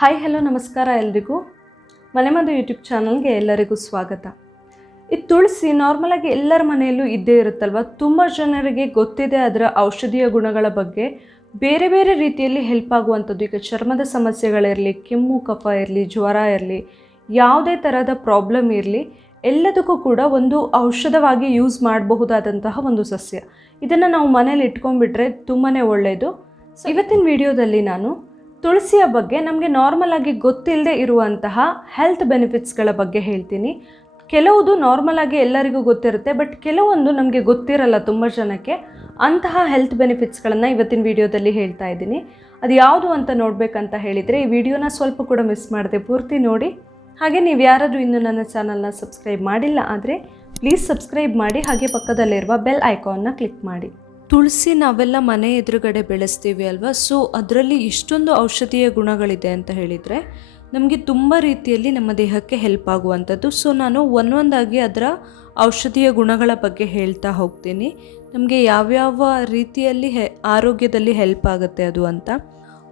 Hi hello ನಮಸ್ಕಾರ ಎಲ್ರಿಗೂ. ManeMaddhu YouTube ಚಾನಲ್ಗೆ ಎಲ್ಲರಿಗೂ ಸ್ವಾಗತ. ಈ ತುಳಸಿ ನಾರ್ಮಲಾಗಿ ಎಲ್ಲರ ಮನೆಯಲ್ಲೂ ಇದ್ದೇ ಇರುತ್ತಲ್ವ. ತುಂಬ ಜನರಿಗೆ ಗೊತ್ತಿದೆ ಅದರ ಔಷಧೀಯ ಗುಣಗಳ ಬಗ್ಗೆ. ಬೇರೆ ಬೇರೆ ರೀತಿಯಲ್ಲಿ ಹೆಲ್ಪ್ ಆಗುವಂಥದ್ದು. ಈಗ ಚರ್ಮದ ಸಮಸ್ಯೆಗಳಿರಲಿ, ಕೆಮ್ಮು ಕಫ ಇರಲಿ, ಜ್ವರ ಇರಲಿ, ಯಾವುದೇ ಥರದ ಪ್ರಾಬ್ಲಮ್ ಇರಲಿ, ಎಲ್ಲದಕ್ಕೂ ಕೂಡ ಒಂದು ಔಷಧವಾಗಿ ಯೂಸ್ ಮಾಡಬಹುದಾದಂತಹ ಒಂದು ಸಸ್ಯ. ಇದನ್ನು ನಾವು ಮನೇಲಿ ಇಟ್ಕೊಂಡ್ಬಿಟ್ರೆ ತುಂಬಾ ಒಳ್ಳೆಯದು. ಇವತ್ತಿನ ವಿಡಿಯೋದಲ್ಲಿ ನಾನು ತುಳಸಿಯ ಬಗ್ಗೆ ನಮಗೆ ನಾರ್ಮಲ್ ಆಗಿ ಗೊತ್ತಿಲ್ಲದೆ ಇರುವಂತಹ ಹೆಲ್ತ್ ಬೆನಿಫಿಟ್ಸ್ಗಳ ಬಗ್ಗೆ ಹೇಳ್ತೀನಿ. ಕೆಲವುದು ನಾರ್ಮಲ್ ಆಗಿ ಎಲ್ಲರಿಗೂ ಗೊತ್ತಿರುತ್ತೆ, ಬಟ್ ಕೆಲವೊಂದು ನಮಗೆ ಗೊತ್ತಿರಲ್ಲ ತುಂಬ ಜನಕ್ಕೆ. ಅಂತಹ ಹೆಲ್ತ್ ಬೆನಿಫಿಟ್ಸ್ಗಳನ್ನು ಇವತ್ತಿನ ವಿಡಿಯೋದಲ್ಲಿ ಹೇಳ್ತಾ ಇದ್ದೀನಿ. ಅದು ಯಾವುದು ಅಂತ ನೋಡಬೇಕಂತ ಹೇಳಿದರೆ ಈ ವಿಡಿಯೋನ ಸ್ವಲ್ಪ ಕೂಡ ಮಿಸ್ ಮಾಡದೆ ಪೂರ್ತಿ ನೋಡಿ. ಹಾಗೆ ನೀವು ಯಾರಾದರೂ ಇನ್ನೂ ನನ್ನ ಚಾನಲ್ನ ಸಬ್ಸ್ಕ್ರೈಬ್ ಮಾಡಿಲ್ಲ ಆದರೆ ಪ್ಲೀಸ್ ಸಬ್ಸ್ಕ್ರೈಬ್ ಮಾಡಿ, ಹಾಗೆ ಪಕ್ಕದಲ್ಲಿರುವ ಬೆಲ್ ಐಕಾನ್ನ ಕ್ಲಿಕ್ ಮಾಡಿ. ತುಳಸಿ ನಾವೆಲ್ಲ ಮನೆ ಎದುರುಗಡೆ ಬೆಳೆಸ್ತೀವಿ ಅಲ್ವಾ. ಸೊ ಅದರಲ್ಲಿ ಇಷ್ಟೊಂದು ಔಷಧೀಯ ಗುಣಗಳಿದೆ ಅಂತ ಹೇಳಿದರೆ ನಮಗೆ ತುಂಬ ರೀತಿಯಲ್ಲಿ ನಮ್ಮ ದೇಹಕ್ಕೆ ಹೆಲ್ಪ್ ಆಗುವಂಥದ್ದು. ಸೊ ನಾನು ಒಂದೊಂದಾಗಿ ಅದರ ಔಷಧೀಯ ಗುಣಗಳ ಬಗ್ಗೆ ಹೇಳ್ತಾ ಹೋಗ್ತೀನಿ. ನಮಗೆ ಯಾವ್ಯಾವ ರೀತಿಯಲ್ಲಿ ಆರೋಗ್ಯದಲ್ಲಿ ಹೆಲ್ಪ್ ಆಗುತ್ತೆ ಅದು ಅಂತ.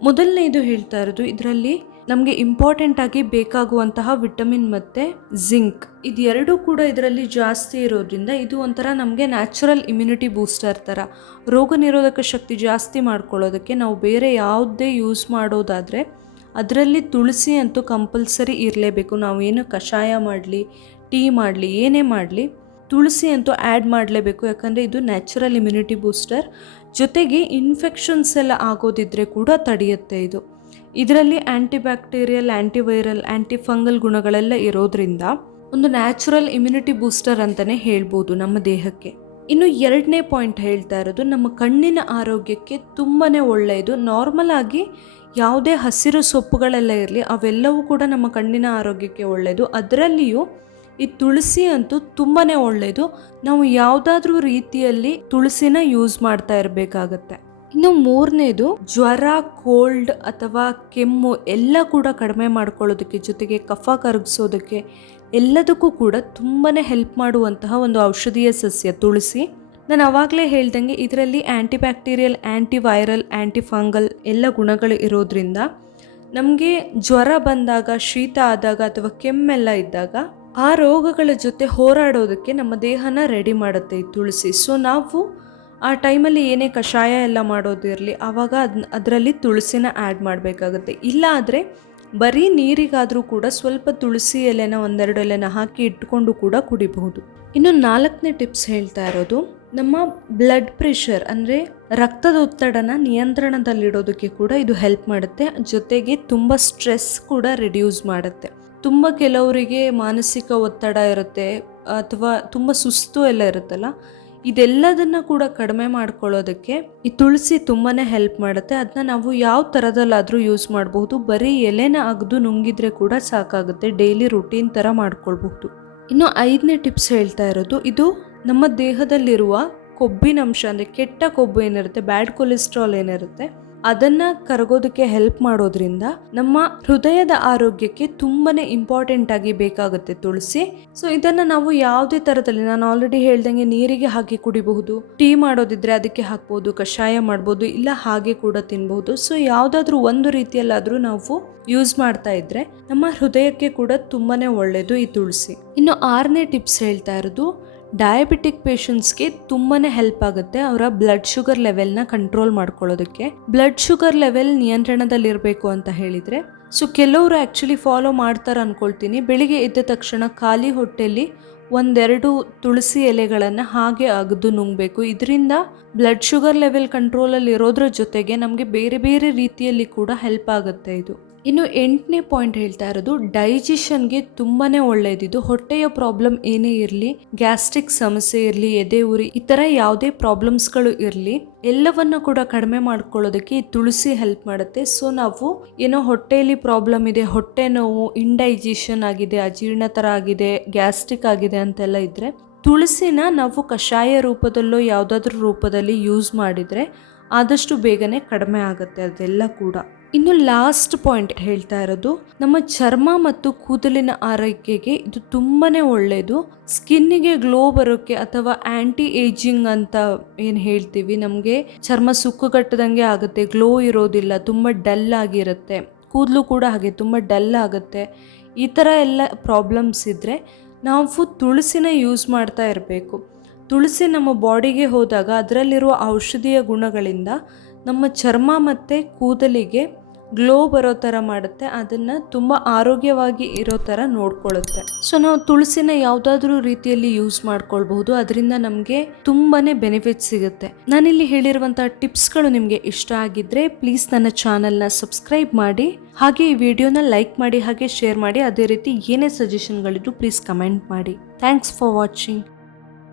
ಮೊದಲನೇದು ಹೇಳ್ತಾ ಇರೋದು, ಇದರಲ್ಲಿ ನಮಗೆ ಇಂಪಾರ್ಟೆಂಟಾಗಿ ಬೇಕಾಗುವಂತಹ ವಿಟಮಿನ್ ಮತ್ತು ಜಿಂಕ್, ಇದೆರಡೂ ಕೂಡ ಇದರಲ್ಲಿ ಜಾಸ್ತಿ ಇರೋದ್ರಿಂದ ಇದು ಒಂಥರ ನಮಗೆ ನ್ಯಾಚುರಲ್ ಇಮ್ಯುನಿಟಿ ಬೂಸ್ಟರ್ ಥರ. ರೋಗ ನಿರೋಧಕ ಶಕ್ತಿ ಜಾಸ್ತಿ ಮಾಡ್ಕೊಳ್ಳೋದಕ್ಕೆ ನಾವು ಬೇರೆ ಯಾವುದೇ ಯೂಸ್ ಮಾಡೋದಾದರೆ ಅದರಲ್ಲಿ ತುಳಸಿ ಅಂತೂ ಕಂಪಲ್ಸರಿ ಇರಲೇಬೇಕು. ನಾವು ಏನು ಕಷಾಯ ಮಾಡಲಿ, ಟೀ ಮಾಡಲಿ, ಏನೇ ಮಾಡಲಿ, ತುಳಸಿ ಅಂತೂ ಆ್ಯಡ್ ಮಾಡಲೇಬೇಕು. ಯಾಕಂದರೆ ಇದು ನ್ಯಾಚುರಲ್ ಇಮ್ಯುನಿಟಿ ಬೂಸ್ಟರ್. ಜೊತೆಗೆ ಇನ್ಫೆಕ್ಷನ್ಸ್ ಎಲ್ಲ ಆಗೋದಿದ್ರೆ ಕೂಡ ತಡೆಯುತ್ತೆ ಇದು. ಇದರಲ್ಲಿ ಆ್ಯಂಟಿಬ್ಯಾಕ್ಟೀರಿಯಲ್, ಆ್ಯಂಟಿವೈರಲ್, ಆ್ಯಂಟಿಫಂಗಲ್ ಗುಣಗಳೆಲ್ಲ ಇರೋದ್ರಿಂದ ಒಂದು ನ್ಯಾಚುರಲ್ ಇಮ್ಯುನಿಟಿ ಬೂಸ್ಟರ್ ಅಂತಲೇ ಹೇಳ್ಬೋದು ನಮ್ಮ ದೇಹಕ್ಕೆ. ಇನ್ನು ಎರಡನೇ ಪಾಯಿಂಟ್ ಹೇಳ್ತಾ ಇರೋದು, ನಮ್ಮ ಕಣ್ಣಿನ ಆರೋಗ್ಯಕ್ಕೆ ತುಂಬಾ ಒಳ್ಳೆಯದು. ನಾರ್ಮಲ್ ಆಗಿ ಯಾವುದೇ ಹಸಿರು ಸೊಪ್ಪುಗಳೆಲ್ಲ ಇರಲಿ, ಅವೆಲ್ಲವೂ ಕೂಡ ನಮ್ಮ ಕಣ್ಣಿನ ಆರೋಗ್ಯಕ್ಕೆ ಒಳ್ಳೆಯದು. ಅದರಲ್ಲಿಯೂ ಈ ತುಳಸಿ ಅಂತೂ ತುಂಬಾ ಒಳ್ಳೆಯದು. ನಾವು ಯಾವುದಾದ್ರೂ ರೀತಿಯಲ್ಲಿ ತುಳಸಿನ ಯೂಸ್ ಮಾಡ್ತಾ ಇರಬೇಕಾಗತ್ತೆ. ಇನ್ನು ಮೂರನೇದು, ಜ್ವರ, ಕೋಲ್ಡ್ ಅಥವಾ ಕೆಮ್ಮು ಎಲ್ಲ ಕೂಡ ಕಡಿಮೆ ಮಾಡ್ಕೊಳ್ಳೋದಕ್ಕೆ, ಜೊತೆಗೆ ಕಫ ಕರಗಿಸೋದಕ್ಕೆ ಎಲ್ಲದಕ್ಕೂ ಕೂಡ ತುಂಬಾ ಹೆಲ್ಪ್ ಮಾಡುವಂತಹ ಒಂದು ಔಷಧೀಯ ಸಸ್ಯ ತುಳಸಿ. ನಾನು ಆವಾಗಲೇ ಹೇಳ್ದಂಗೆ ಇದರಲ್ಲಿ ಆ್ಯಂಟಿಬ್ಯಾಕ್ಟೀರಿಯಲ್, ಆ್ಯಂಟಿವೈರಲ್, ಆ್ಯಂಟಿಫಂಗಲ್ ಎಲ್ಲ ಗುಣಗಳು ಇರೋದ್ರಿಂದ ನಮಗೆ ಜ್ವರ ಬಂದಾಗ, ಶೀತ ಆದಾಗ ಅಥವಾ ಕೆಮ್ಮೆಲ್ಲ ಇದ್ದಾಗ ಆ ರೋಗಗಳ ಜೊತೆ ಹೋರಾಡೋದಕ್ಕೆ ನಮ್ಮ ದೇಹನ ರೆಡಿ ಮಾಡುತ್ತೆ ಈ ತುಳಸಿ. ಸೊ ನಾವು ಆ ಟೈಮಲ್ಲಿ ಏನೇ ಕಷಾಯ ಎಲ್ಲ ಮಾಡೋದಿರಲಿ, ಆವಾಗ ಅದರಲ್ಲಿ ತುಳಸಿನ ಆ್ಯಡ್ ಮಾಡಬೇಕಾಗುತ್ತೆ. ಇಲ್ಲ ಆದರೆ ಬರೀ ನೀರಿಗಾದರೂ ಕೂಡ ಸ್ವಲ್ಪ ತುಳಸಿ ಎಲೆನ, ಒಂದೆರಡು ಎಲೆನ ಹಾಕಿ ಇಟ್ಕೊಂಡು ಕೂಡ ಕುಡಿಬಹುದು. ಇನ್ನು ನಾಲ್ಕನೇ ಟಿಪ್ಸ್ ಹೇಳ್ತಾ ಇರೋದು, ನಮ್ಮ ಬ್ಲಡ್ ಪ್ರೆಷರ್ ಅಂದರೆ ರಕ್ತದೊತ್ತಡನ ನಿಯಂತ್ರಣದಲ್ಲಿಡೋದಕ್ಕೆ ಕೂಡ ಇದು ಹೆಲ್ಪ್ ಮಾಡುತ್ತೆ. ಜೊತೆಗೆ ತುಂಬ ಸ್ಟ್ರೆಸ್ ಕೂಡ ರಿಡ್ಯೂಸ್ ಮಾಡುತ್ತೆ. ತುಂಬ ಕೆಲವರಿಗೆ ಮಾನಸಿಕ ಒತ್ತಡ ಇರುತ್ತೆ ಅಥವಾ ತುಂಬ ಸುಸ್ತು ಎಲ್ಲ ಇರುತ್ತಲ್ಲ, ಇದೆಲ್ಲದನ್ನು ಕೂಡ ಕಡಿಮೆ ಮಾಡ್ಕೊಳ್ಳೋದಕ್ಕೆ ಈ ತುಳಸಿ ತುಂಬಾ ಹೆಲ್ಪ್ ಮಾಡುತ್ತೆ. ಅದನ್ನ ನಾವು ಯಾವ ಥರದಲ್ಲಾದರೂ ಯೂಸ್ ಮಾಡಬಹುದು. ಬರೀ ಎಲೆನ ಅಗ್ದು ನುಂಗಿದ್ರೆ ಕೂಡ ಸಾಕಾಗುತ್ತೆ. ಡೈಲಿ ರುಟೀನ್ ಥರ ಮಾಡ್ಕೊಳ್ಬಹುದು. ಇನ್ನು ಐದನೇ ಟಿಪ್ಸ್ ಹೇಳ್ತಾ ಇರೋದು, ಇದು ನಮ್ಮ ದೇಹದಲ್ಲಿರುವ ಕೊಬ್ಬಿನಂಶ ಅಂದರೆ ಕೆಟ್ಟ ಕೊಬ್ಬು ಏನಿರುತ್ತೆ, ಬ್ಯಾಡ್ ಕೊಲೆಸ್ಟ್ರಾಲ್ ಏನಿರುತ್ತೆ, ಅದನ್ನು ಕರಗೋದಕ್ಕೆ ಹೆಲ್ಪ್ ಮಾಡೋದ್ರಿಂದ ನಮ್ಮ ಹೃದಯದ ಆರೋಗ್ಯಕ್ಕೆ ತುಂಬಾ ಇಂಪಾರ್ಟೆಂಟ್ ಆಗಿ ಬೇಕಾಗುತ್ತೆ ತುಳಸಿ. ಸೊ ಇದನ್ನು ನಾವು ಯಾವುದೇ ಥರದಲ್ಲಿ, ನಾನು ಆಲ್ರೆಡಿ ಹೇಳ್ದಂಗೆ ನೀರಿಗೆ ಹಾಕಿ ಕುಡಿಬಹುದು, ಟೀ ಮಾಡೋದಿದ್ರೆ ಅದಕ್ಕೆ ಹಾಕ್ಬೋದು, ಕಷಾಯ ಮಾಡ್ಬೋದು, ಇಲ್ಲ ಹಾಗೆ ಕೂಡ ತಿನ್ಬಹುದು. ಸೊ ಯಾವುದಾದ್ರೂ ಒಂದು ರೀತಿಯಲ್ಲಾದರೂ ನಾವು ಯೂಸ್ ಮಾಡ್ತಾ ಇದ್ರೆ ನಮ್ಮ ಹೃದಯಕ್ಕೆ ಕೂಡ ತುಂಬಾ ಒಳ್ಳೆಯದು ಈ ತುಳಸಿ. ಇನ್ನು ಆರನೇ ಟಿಪ್ಸ್ ಹೇಳ್ತಾ ಇರೋದು, ಡಯಾಬಿಟಿಕ್ ಪೇಷಂಟ್ಸ್ಗೆ ತುಂಬಾ ಹೆಲ್ಪ್ ಆಗುತ್ತೆ ಅವರ ಬ್ಲಡ್ ಶುಗರ್ ಲೆವೆಲ್ನ ಕಂಟ್ರೋಲ್ ಮಾಡ್ಕೊಳ್ಳೋದಕ್ಕೆ. ಬ್ಲಡ್ ಶುಗರ್ ಲೆವೆಲ್ ನಿಯಂತ್ರಣದಲ್ಲಿರಬೇಕು ಅಂತ ಹೇಳಿದರೆ, ಸೊ ಕೆಲವರು ಆ್ಯಕ್ಚುಲಿ ಫಾಲೋ ಮಾಡ್ತಾರೆ ಅಂದ್ಕೊಳ್ತೀನಿ. ಬೆಳಿಗ್ಗೆ ಎದ್ದ ತಕ್ಷಣ ಖಾಲಿ ಹೊಟ್ಟೆಯಲ್ಲಿ ಒಂದೆರಡು ತುಳಸಿ ಎಲೆಗಳನ್ನು ಹಾಗೆ ಅಗದು ನುಂಗಬೇಕು. ಇದರಿಂದ ಬ್ಲಡ್ ಶುಗರ್ ಲೆವೆಲ್ ಕಂಟ್ರೋಲಲ್ಲಿ ಇರೋದ್ರ ಜೊತೆಗೆ ನಮಗೆ ಬೇರೆ ಬೇರೆ ರೀತಿಯಲ್ಲಿ ಕೂಡ ಹೆಲ್ಪ್ ಆಗುತ್ತೆ ಇದು. ಇನ್ನು ಎಂಟನೇ ಪಾಯಿಂಟ್ ಹೇಳ್ತಾ ಇರೋದು, ಡೈಜೆಷನ್ಗೆ ತುಂಬಾ ಒಳ್ಳೆಯದಿದು. ಹೊಟ್ಟೆಯ ಪ್ರಾಬ್ಲಮ್ ಏನೇ ಇರಲಿ, ಗ್ಯಾಸ್ಟ್ರಿಕ್ ಸಮಸ್ಯೆ ಇರಲಿ, ಎದೆ ಉರಿ, ಈ ಥರ ಯಾವುದೇ ಪ್ರಾಬ್ಲಮ್ಸ್ಗಳು ಇರಲಿ, ಎಲ್ಲವನ್ನು ಕೂಡ ಕಡಿಮೆ ಮಾಡ್ಕೊಳ್ಳೋದಕ್ಕೆ ಈ ತುಳಸಿ ಹೆಲ್ಪ್ ಮಾಡುತ್ತೆ. ಸೊ ನಾವು ಏನೋ ಹೊಟ್ಟೆಯಲ್ಲಿ ಪ್ರಾಬ್ಲಮ್ ಇದೆ, ಹೊಟ್ಟೆ ನೋವು, ಇಂಡೈಜೆಷನ್ ಆಗಿದೆ, ಅಜೀರ್ಣ ಥರ ಆಗಿದೆ, ಗ್ಯಾಸ್ಟ್ರಿಕ್ ಆಗಿದೆ ಅಂತೆಲ್ಲ ಇದ್ದರೆ ತುಳಸಿನ ನಾವು ಕಷಾಯ ರೂಪದಲ್ಲೋ ಯಾವುದಾದ್ರೂ ರೂಪದಲ್ಲಿ ಯೂಸ್ ಮಾಡಿದರೆ ಆದಷ್ಟು ಬೇಗನೆ ಕಡಿಮೆ ಆಗುತ್ತೆ ಅದೆಲ್ಲ ಕೂಡ. ಇನ್ನು ಲಾಸ್ಟ್ ಪಾಯಿಂಟ್ ಹೇಳ್ತಾ ಇರೋದು, ನಮ್ಮ ಚರ್ಮ ಮತ್ತು ಕೂದಲಿನ ಆರೈಕೆಗೆ ಇದು ತುಂಬಾ ಒಳ್ಳೆಯದು. ಸ್ಕಿನ್ನಿಗೆ ಗ್ಲೋ ಬರೋಕ್ಕೆ ಅಥವಾ ಆ್ಯಂಟಿ ಏಜಿಂಗ್ ಅಂತ ಏನು ಹೇಳ್ತೀವಿ, ನಮಗೆ ಚರ್ಮ ಸುಕ್ಕುಗಟ್ಟದಂಗೆ ಆಗುತ್ತೆ, ಗ್ಲೋ ಇರೋದಿಲ್ಲ, ತುಂಬ ಡಲ್ ಆಗಿರುತ್ತೆ, ಕೂದಲು ಕೂಡ ಹಾಗೆ ತುಂಬ ಡಲ್ ಆಗುತ್ತೆ. ಈ ಥರ ಎಲ್ಲ ಪ್ರಾಬ್ಲಮ್ಸ್ ಇದ್ದರೆ ನಾವು ತುಳಸಿನ ಯೂಸ್ ಮಾಡ್ತಾ ಇರಬೇಕು. ತುಳಸಿ ನಮ್ಮ ಬಾಡಿಗೆ ಹೋದಾಗ ಅದರಲ್ಲಿರುವ ಔಷಧೀಯ ಗುಣಗಳಿಂದ ನಮ್ಮ ಚರ್ಮ ಮತ್ತು ಕೂದಲಿಗೆ ಗ್ಲೋ ಬರೋ ಥರ ಮಾಡುತ್ತೆ. ಅದನ್ನು ತುಂಬ ಆರೋಗ್ಯವಾಗಿ ಇರೋ ಥರ ನೋಡ್ಕೊಳ್ಳುತ್ತೆ. ಸೊ ನಾವು ತುಳಸಿನ ಯಾವುದಾದ್ರೂ ರೀತಿಯಲ್ಲಿ ಯೂಸ್ ಮಾಡ್ಕೊಳ್ಬಹುದು. ಅದರಿಂದ ನಮಗೆ ತುಂಬಾ ಬೆನಿಫಿಟ್ ಸಿಗುತ್ತೆ. ನಾನಿಲ್ಲಿ ಹೇಳಿರುವಂಥ ಟಿಪ್ಸ್ಗಳು ನಿಮಗೆ ಇಷ್ಟ ಆಗಿದ್ದರೆ ಪ್ಲೀಸ್ ನನ್ನ ಚಾನಲ್ನ ಸಬ್ಸ್ಕ್ರೈಬ್ ಮಾಡಿ, ಹಾಗೆ ಈ ವಿಡಿಯೋನ ಲೈಕ್ ಮಾಡಿ, ಹಾಗೆ ಶೇರ್ ಮಾಡಿ. ಅದೇ ರೀತಿ ಏನೇ ಸಜೆಷನ್ಗಳಿದ್ರು ಪ್ಲೀಸ್ ಕಮೆಂಟ್ ಮಾಡಿ. Thanks for watching.